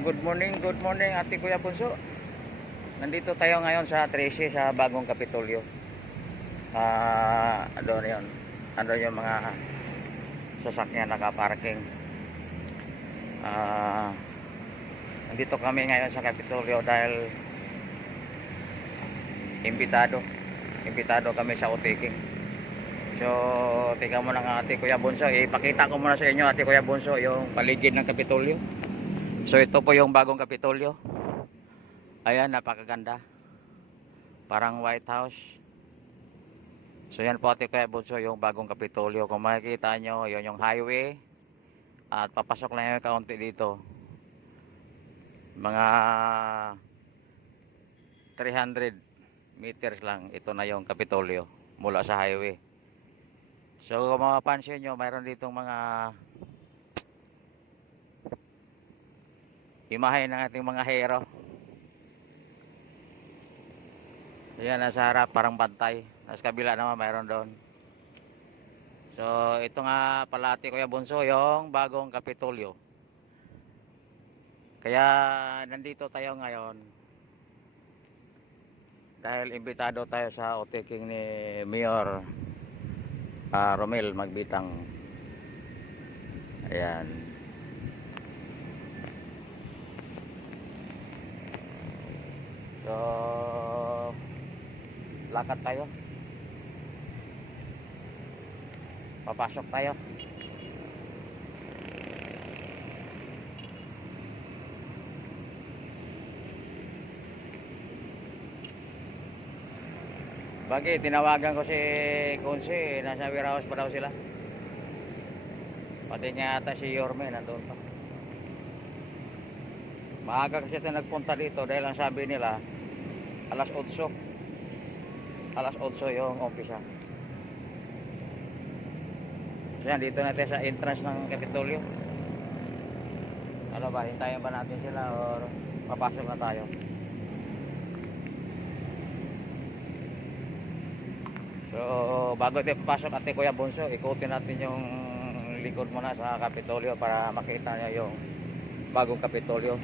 Good morning Ate Kuya Bunso. Nandito tayo ngayon sa 13 sa Bagong Kapitolyo. Doon yun. Ano yung mga sasakyan nakaparking. Nandito kami ngayon sa Kapitolyo dahil imbitado kami sa Oteking. So, tingnan mo na nga Ate Kuya Bunso. Ipakita ko muna sa inyo Ate Kuya Bunso yung paligid ng Kapitolyo. So ito po yung Bagong Kapitolyo. Ayan, napakaganda. Parang White House. So yan po Ate Kuya Bunso yung Bagong Kapitolyo. Kung makikita nyo, yun yung highway. At papasok lang yung kaunti dito. Mga 300 meters lang. Ito na yung Kapitolyo mula sa highway. So kung mapapansin nyo, mayroon ditong mga imahe ng ating mga hero. Ayan, nasa harap parang bantay. Nasa kabila naman mayroon doon. So ito nga pala Ate Kuya Bunso yung Bagong Kapitolyo. Kaya nandito tayo ngayon dahil imbitado tayo sa Oteking ni Mayor Romel Magbitang. Ayan. So lakad tayo, papasok tayo. Bakit tinawagan ko si Kunsi, nasa warehouse pa daw sila, pati nga ata si Yorme nandun pa. Maaga kasi ito nagpunta dito dahil ang sabi nila alas 8 yung umpisa. Yan, dito natin sa entrance ng Kapitolyo. Ano ba, hintayin ba natin sila or papasok na tayo? So bago tayo papasok Ate Kuya Bunso, ikutin natin yung likod muna sa Kapitolyo para makita nyo yung Bagong Kapitolyo.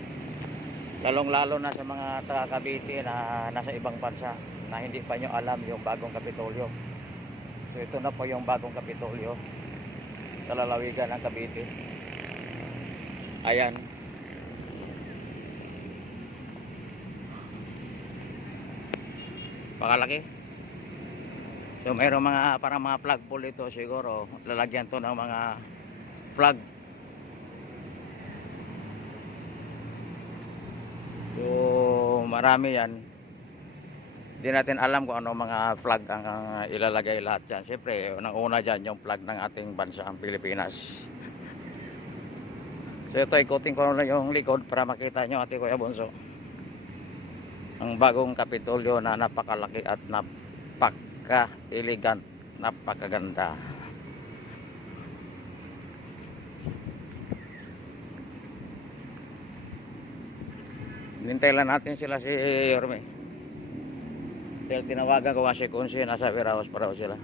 Lalong lalo na sa mga taga Cavite na nasa ibang bansa na hindi pa nyo alam yung Bagong Kapitolyo. So ito na po yung Bagong Kapitolyo sa lalawigan ng Cavite. Ayan. Pakalaki. So mayroong mga parang mga flag pole ito siguro. Lalagyan to ng mga flag. So marami yan. Hindi natin alam kung ano mga flag ang ilalagay lahat dyan. Siyempre, unang-una dyan yung flag ng ating bansa, ang Pilipinas. So ito, ikutin ko na yung likod para makita nyo Ate Kuya Bunso ang Bagong Kapitolyo na napakalaki at napaka-elegant, napakaganda. Hintay lang natin sila si Yorme. Dahil tinawagan ko kasi Kunsi, nasa warehouse pa raw sila.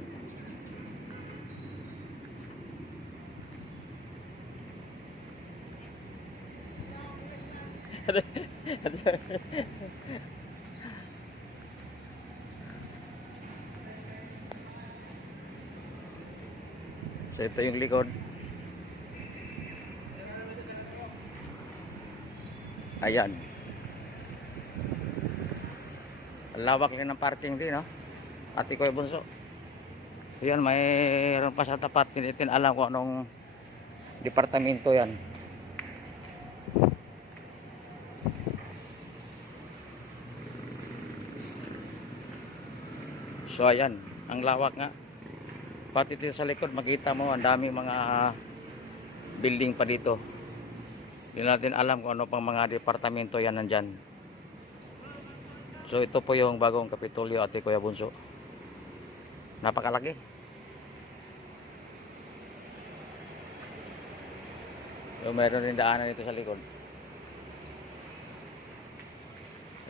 So ito yung likod. Ayan. Ang lawak lang ng parking din, no? Ate Kuya Bunso. Yan, mayroon pa sa tapat. Hindi natin alam kung anong departamento yan. So ayan, ang lawak nga. Pati dito sa likod, makita mo, ang dami mga building pa dito. Hindi natin alam kung ano pang mga departamento yan nandyan. So ito po yung Bagong Kapitolyo Ate Kuya Bunso. Napakalaki. So mayroon rin daanan dito sa likod.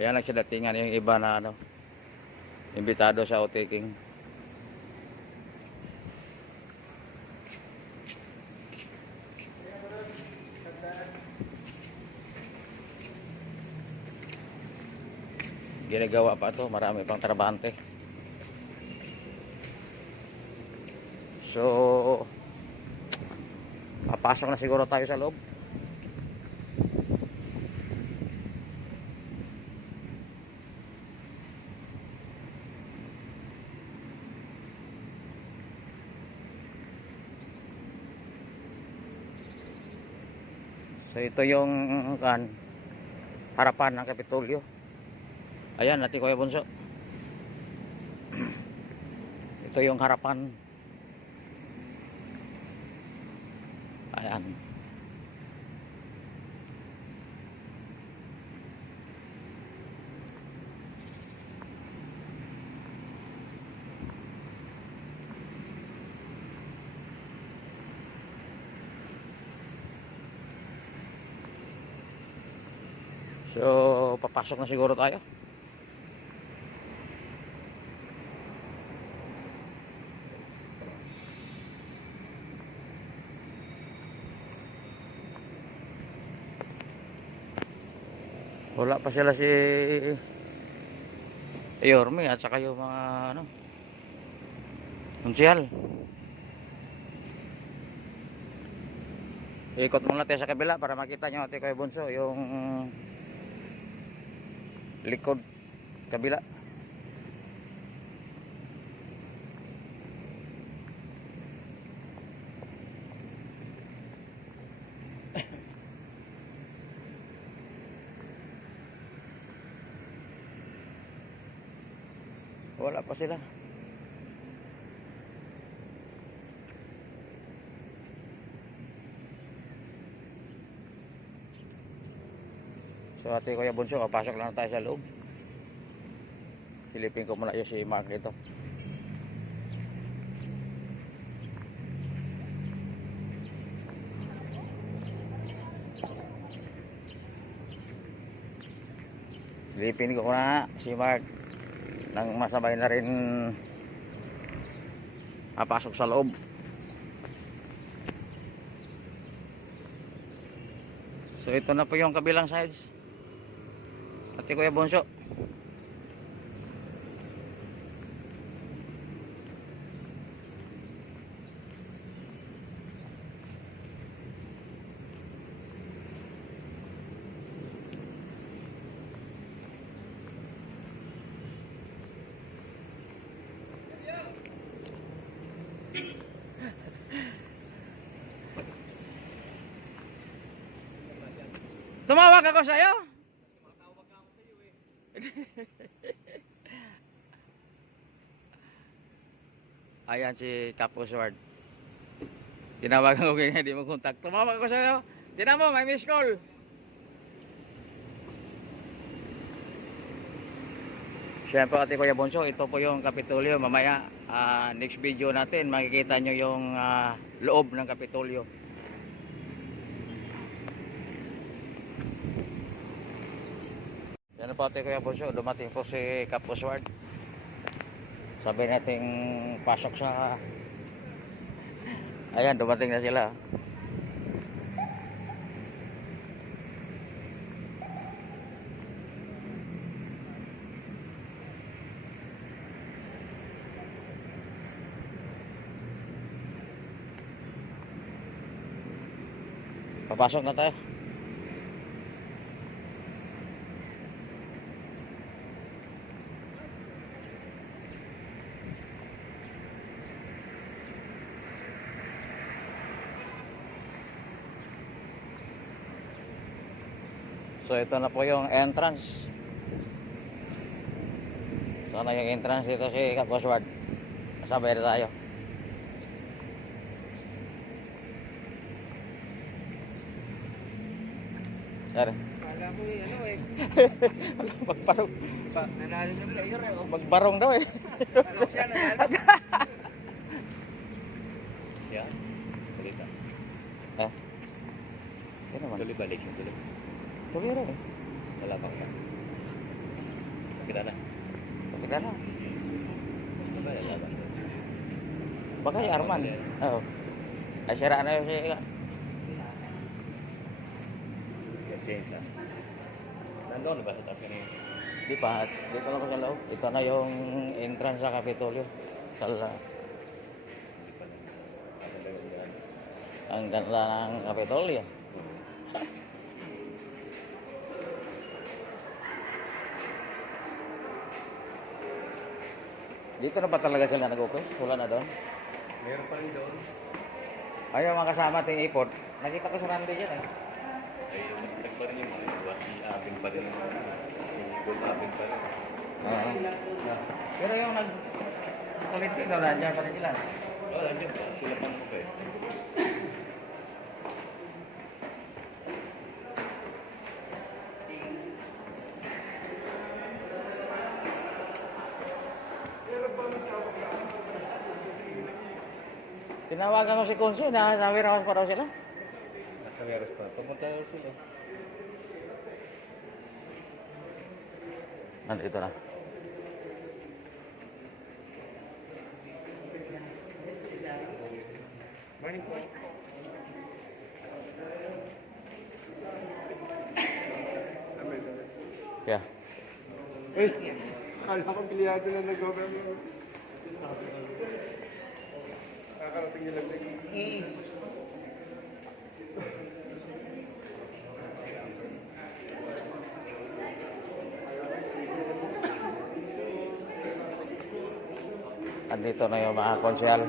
Ayan, nagsadatingan yung iba na ano, imbitado sa Oteking. ginagawa pa to, marami pang trabahante. So papasok na siguro tayo sa loob. So ito yung harapan ng Kapitolyo. Ayan, natin Kuya Bunso. Ito yung harapan. Ayan. So, papasok na siguro tayo. Wala pa sila si Yorme at saka yung mga ano, konsyal. Ikot muna tayo sa kabila para makita nyo natin Kuya Bunso yung likod kabila. Wala pa sila. So ate Kuya Bunso, pasok lang tayo sa loob. Silipin ko muna yung si Mark dito. Silipin ko muna si Mark nang masabay na rin pasok sa loob. So ito na po yung kabilang sides. Ate Kuya Bunso. Tumawag ako sa iyo. Ayan si Capo Sword. Tinawagan ko kaya hindi mo kontak. Tumawag ako sa iyo. Tingnan mo, may miss call. Siyempre ate Kuya Bunso, ito po yung Kapitolyo. Mamaya next video natin makikita nyo yung loob ng Kapitolyo. Yan po ate Kuya Bunso, dumating po si Capo Sword. Sabi nating pasok sa... Ayan, dumating na sila. Papasok na tayo. So ito na po yung entrance. Sana yung entrance dito si Kaposward. Sabay na tayo. Sorry. Kala ko ano eh. Magbarong. Nanalo ng player eh. Magbarong daw eh. Ano siya nanalo? Ya, tuloy ba? Ano naman? Tuloy ba election tuloy? Tuloy rin eh. Wala pa ka. Kita na. Pakita na. Ano ba lalaban? Baka si Arman. Oo. Ay sira na yun si... Change na. Nandoon na ba sa taas kanina? Di pa, dito lang ako sa loob. Ito na yung entrance sa Kapitolyo. Ang ganda ng Kapitolyo. Dito na ba talaga sila nag-open? Wala na doon? Meron pa rin doon. Ayaw mga kasama ating airport. Nakita ko sa Randy dyan eh. Ay, nag pa rin yung mga iba. Si Abin pa rin. Si Gold Abin pa rin. Oo. Pero yung nag-politiko na dyan pa rin sila. Oo, nandiyan pa. Sila pang pweste. Tinawagan ko si Kunsi na sa warehouse pa daw sila. Nasa meros pa. Pumunta sila. Nandito na. Morning po. Yeah. Uy, akala ko pilyado na nag-government. Nakakarating nila din. Andito na yung mga konsyal.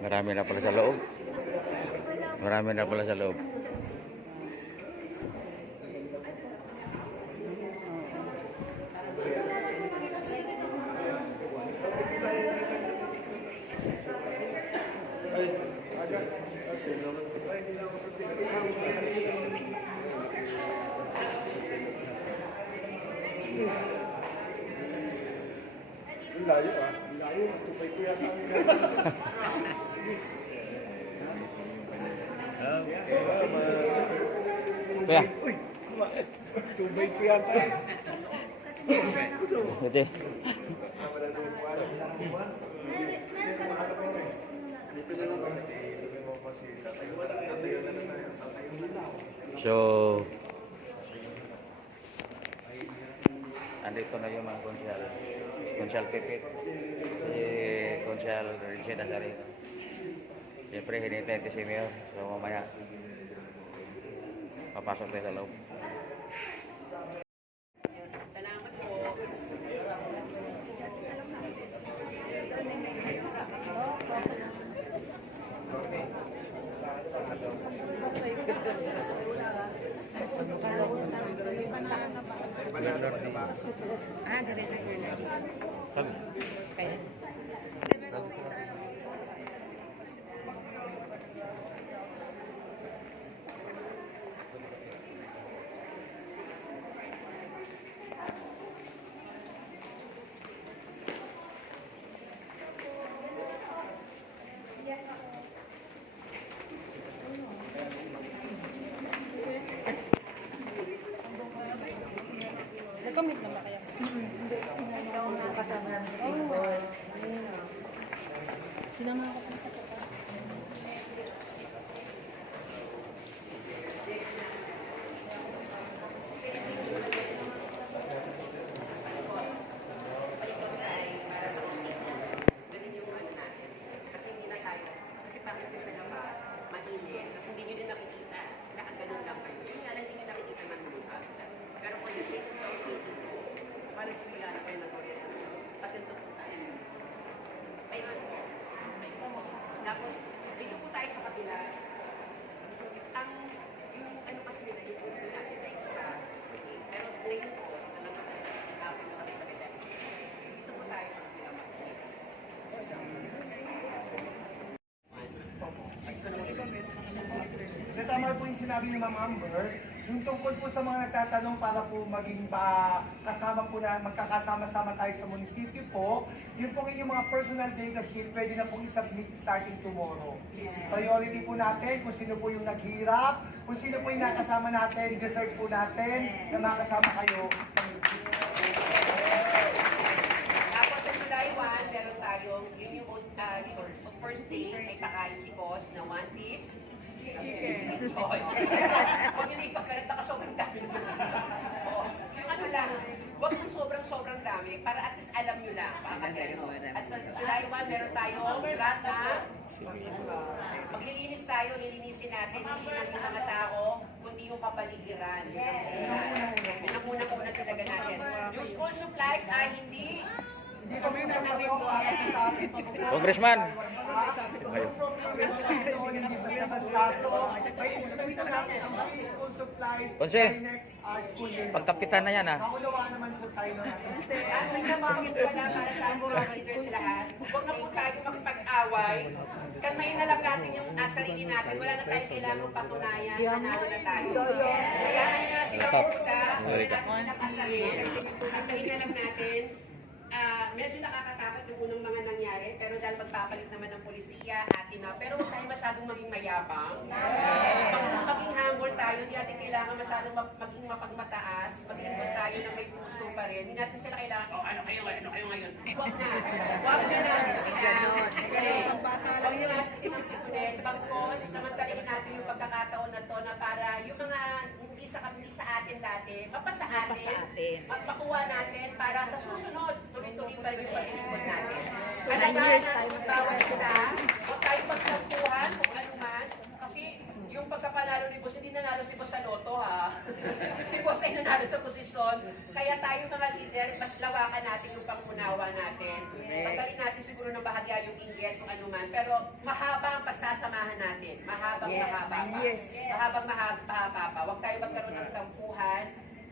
Marami na pala sa loob. Marami na pala sa loob. Ang layo ah. Ang layo. Tupay ko yata. Kuya, Uy, tubay ko yata. ito. So, andito na yung mga konsyal. Konsyal Pipit. Si Konsyal Richie Nazareno. Siyempre, hinintay si Mayor. So, mamaya, papasok tayo sa loob. Ah, diretso yun na. Kaya. Nag-commit na ba kayo? Hindi. Hindi ako nakakasama. Oo. Sila nga ako. Tapos, dito po tayo sa kabila. Ang, yung ano kasi nila, yung food natin ay sa, pero ngayon po, ito lang ako, kapag sa kabila. Dito po tayo sa kabila makikita. Tama po yung sinabi ni Ma'am Amber, yung tungkol po sa mga nagtatanong para po maging kasama po na magkakasama-sama tayo sa munisipyo po, yun po inyong mga personal data sheet, pwede na pong isubmit starting tomorrow. Priority po natin kung sino po yung naghirap, kung sino po yung nakasama natin, deserve po natin na makasama kayo sa munisipyo. Tapos sa July 1, meron tayong, yun yung first day, ay pakain si boss na one piece. Enjoy. Huwag nyo na ipagkalat na sobrang dami naman. Yung ano lang, huwag yung sobrang dami para at least alam nyo lang. Kasi ano, at sa July 1, meron tayong grant na maglilinis tayo, nilinisin natin, hindi lang yung mga tao, kundi yung kapaligiran. Yun ang unang-unang talaga natin. Yung school supplies ay hindi Hindi kami napasok sa akin. Congressman. Hindi basta-basta. May implement natin ang school supplies Konse, by next school year. pagkapitan na yan ah. Nakulawaan naman po tayo ng At isa bakit wala para sa ating mga leaders lahat, huwag na po tayo makipag-away. Kamay na lang natin yung sarili natin. Wala na tayong kailangang patunayan. Manalo na tayo. Kaya na sila punta. Wala natin sila kasarin. At kaya lang natin, medyo nakakatakot yung unang mga nangyari, pero dahil magpapalit naman ng polisiya, atin na. Pero huwag tayo masyadong maging mayabang. Maging humble tayo, hindi natin kailangan masyadong maging mapagmataas. Mag-input tayo na may puso pa rin. Hindi natin sila kailangan, ano kayo ngayon? Huwag na. Huwag na natin sila. Huwag na natin silang pitunin. Bagkos, samantalingin natin yung pagkakataon na to na para yung mga hindi sa atin dati, mapasa atin, makuha natin para sa susunod, tuloy-tuloy pa rin yung pag-ikot natin. Alagaan natin yung bawat isa, huwag tayong pagkampuhan kung ano man, kasi yung pagkapanalo ni Boss, hindi nanalo si Boss sa loto ha. Si Boss ay nanalo sa posisyon, kaya tayo mga leader, mas lawakan natin yung pangunawa natin. Pagkalin natin siguro ng bahagya yung inggit kung ano man, pero mahaba ang pagsasamahan natin. Mahabang mahaba pa. Huwag tayo magkaroon ng tampuhan.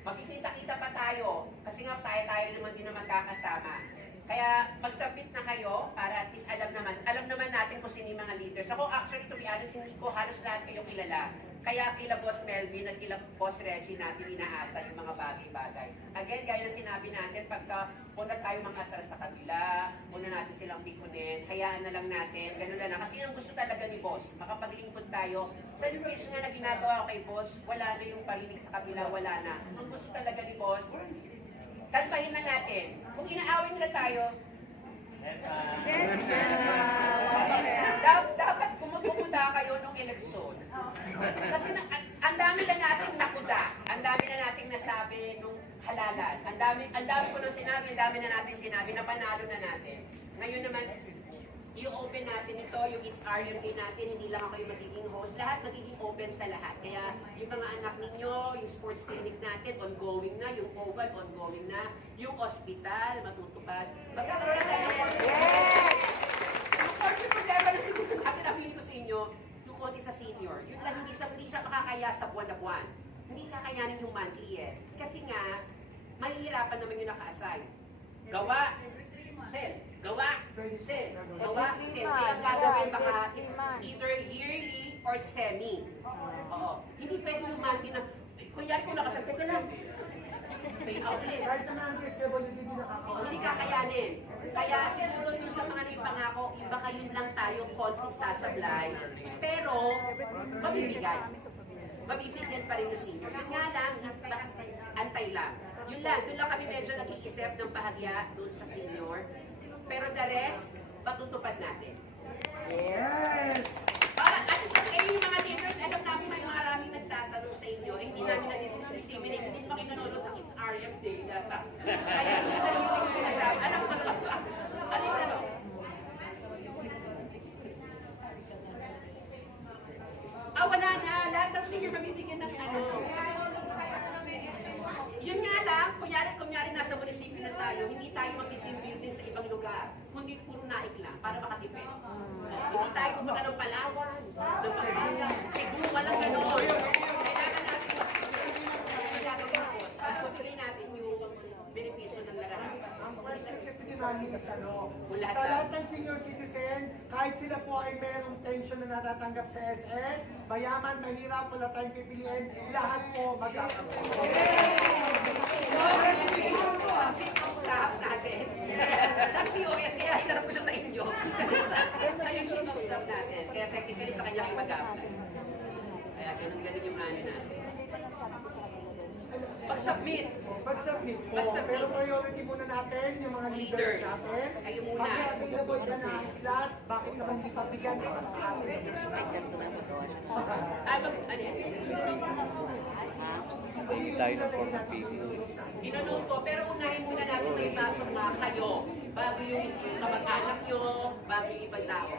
Magkikita-kita pa tayo. Kasi nga tayo naman din naman kakasama. Kaya mag-submit na kayo para at least alam naman natin kung sino yung mga leaders. Ako actually to be honest, hindi ko halos lahat kayong kilala. Kaya kila Boss Melvin at kila Boss Reggie natin inaasa yung mga bagay-bagay. Again, gaya ng sinabi natin, pagka una tayo mang-asar sa kabila, una natin silang bikunin, hayaan na lang natin, ganun na lang. Kasi yung gusto talaga ni Boss, makapaglingkod tayo. Sa speech nga na ginagawa ko kay Boss, wala na yung parinig sa kabila, wala na. Ang gusto talaga ni Boss, kantahin na natin. Kung inaaway nila tayo, dapat kumukuda kayo nung eleksyon. Kasi ang dami na nating nakuda, ang dami na nating nasabi nung halalan. Ang dami ko nang sinabi, ang dami na natin sinabi na panalo na natin. Ngayon naman, i-open natin ito, yung It's Arian Day natin, hindi lang ako yung magiging host, lahat magiging open sa lahat. Kaya yung mga anak ninyo, yung sports clinic natin, ongoing na, yung OVAD, ongoing na, yung hospital, matutupad. Magkakaroon na tayo ng konti. Yung konti problema na siguro natin, aminin ko sa inyo, yung konti sa senior, yun lang hindi siya makakaya sa buwan na buwan. Hindi kakayanin yung monthly eh. Kasi nga, mahihirapan naman yung naka-assign. Gawa, Sen. Gawa, Sen. Gawa, Sen. Kaya ang gagawin baka it's either yearly or semi. Oo. Hindi pwede yung monthly na, kunyari kung nakasagpag ka lang. May outlet. Kahit naman ang SWD hindi nakakawa. Hindi kakayanin. Kaya siguro yung sa mga naipangako, baka yun lang tayo konting sasablay. Pero, mabibigay. Mabibigyan pa rin yung senior. Yun nga lang, antay lang. Yun lang, doon lang kami medyo nag-iisip ng bahagya doon sa senior. Pero the rest, matutupad natin. Yes! Para at least kasi kayo yung mga leaders, alam namin may maraming nagtatanong sa inyo, eh, hindi namin na-disseminate, hindi pa kayo nanonood ng It's RF Day. Kaya hindi na yung sinasabi. Ano yung ano? Wala na. Lahat ng senior mabibigyan ng ano. Yun nga lang, kunyari nasa munisipyo na tayo, hindi tayo mag-team building sa ibang lugar, kundi puro naik lang para makatipid. Hindi tayo pupunta ng Palawan, ng Pampanga, Cebu, walang gano'n. Kailangan natin pagpapagay natin yung benepisyo ng nararapat. namin isano. Lahat Sa na. lahat ng senior citizen, kahit sila po ay mayroong pension na natatanggap sa SS, mayaman, mahirap, wala tayong pipiliin, lahat po mag-aapos. Chief of staff natin. Sa COS, kaya hinarap ko siya sa inyo. Kasi sa yung chief of staff natin. Kaya technically sa kanya kayo mag-apply. Kaya ganun yung ano natin. Pag-submit. Pag-submit po. Pag-submit. Pero priority muna natin yung mga leaders Leaders. natin. Kayo muna. Pag available ka na slots, bakit naman hindi pabigyan para sa atin? Ano yan? Hindi tayo ng form of PB. Inunuto, pero unahin muna natin may pasok na kayo. Bago yung kamag-anak nyo, bago yung ibang tao.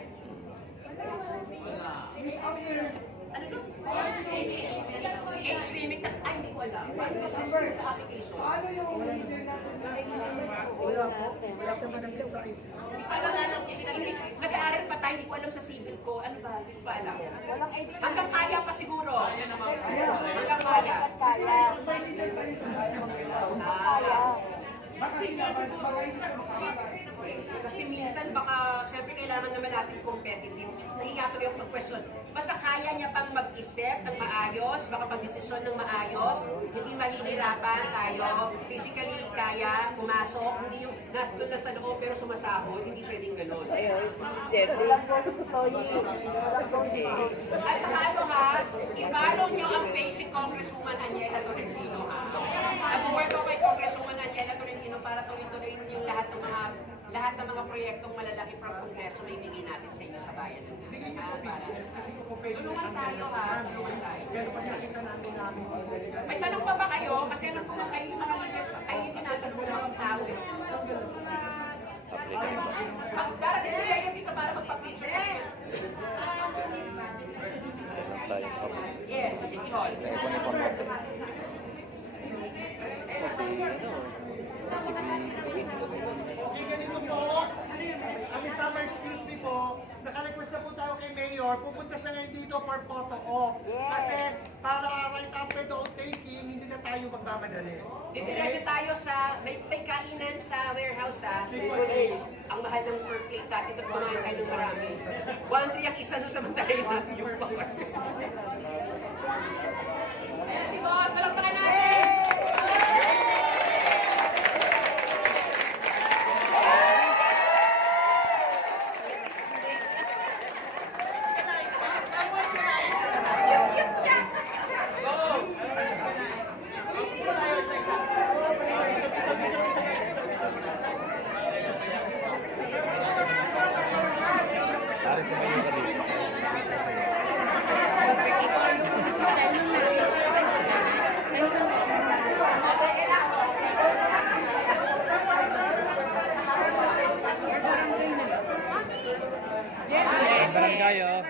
Ano to? Age limit na, ay hindi ko alam. Paano masasabot sa application? Ano yung leader natin na wala po. Wala po managit sa akin. Ano na lang, nag-aaral pa tayo, hindi ko alam sa civil ko. Ano ba? Hindi ko pa alam. Hanggang kaya pa siguro. Hanggang kaya. Kasi minsan baka, syempre kailangan naman natin competitive. Nahiya tuloy ako mag-question. Basta kaya niya pang mag-isip ng maayos, makapag-desisyon ng maayos, hindi mahihirapan tayo, physically kaya, pumasok, hindi yung doon na sa loob pero sumasahod, hindi pwedeng ganun. Walang po si Toyi. Walang po si At saka ano ha, i-follow nyo ang basic Congresswoman Aniela Tolentino ha. Nag-work ako kay Congresswoman Aniela Tolentino para tuloy-tuloy yung lahat ng mga proyektong malalaki from Kongreso na ibigay natin sa inyo sa bayan. Bigyan niyo po BTS kasi kung po pwede Tulungan tayo ha, tulungan tayo. Pero pag nakita natin namin BTS ka, May tanong pa ba kayo? Kasi alam ko kayo yung mga leaders, kayo yung tinatanong ng mga tao eh. Darating sila yung dito para magpa-picture. Tayo sa Yes, sa City Hall. Kaya ito na form of okay, ganito po. Kami summer, excuse me po. Naka-request na po tayo kay Mayor. Pupunta siya ngayon dito for photo op. Kasi para right after the taking, hindi na tayo magmamadali. Didiretso tayo sa, may kainan sa warehouse ha. Ang mahal ng per plate dati, ito kumain tayo ng marami. 1-3 ang isa nun sa mantayin natin yung bakar. Ayan si boss, palakpakan natin! barangay, oh.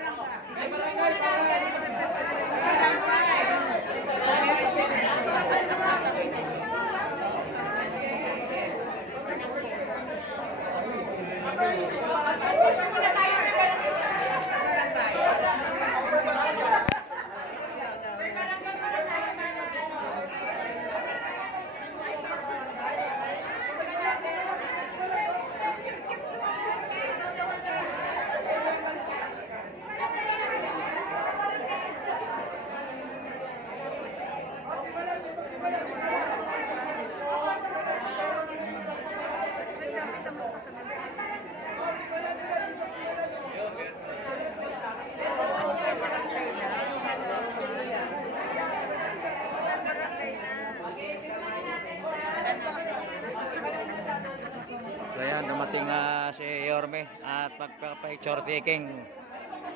So yan, dumating na si Yorme at magpa-picture taking.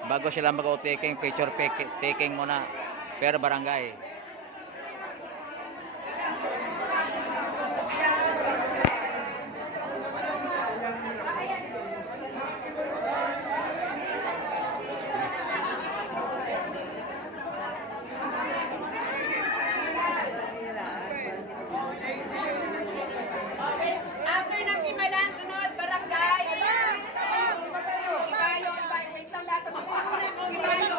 Bago sila mag-taking, picture taking muna per barangay. Okay, after ng Kimalan, sunod, barangay. Ibayo, wait lang lahat ng mga Ibayo.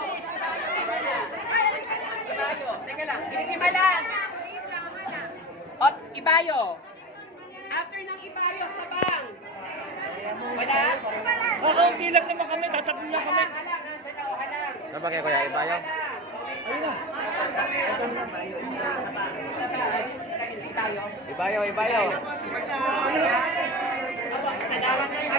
Ibayo, teka lang, Kimalan. O, Ibayo. After ng Ibayo, Sabang. lang naman kami, tatakbo lang kami. Halang, nasa na, halang. Ano ba kayo kuya? Ibayaw? Ibayaw, ibayaw. Salamat na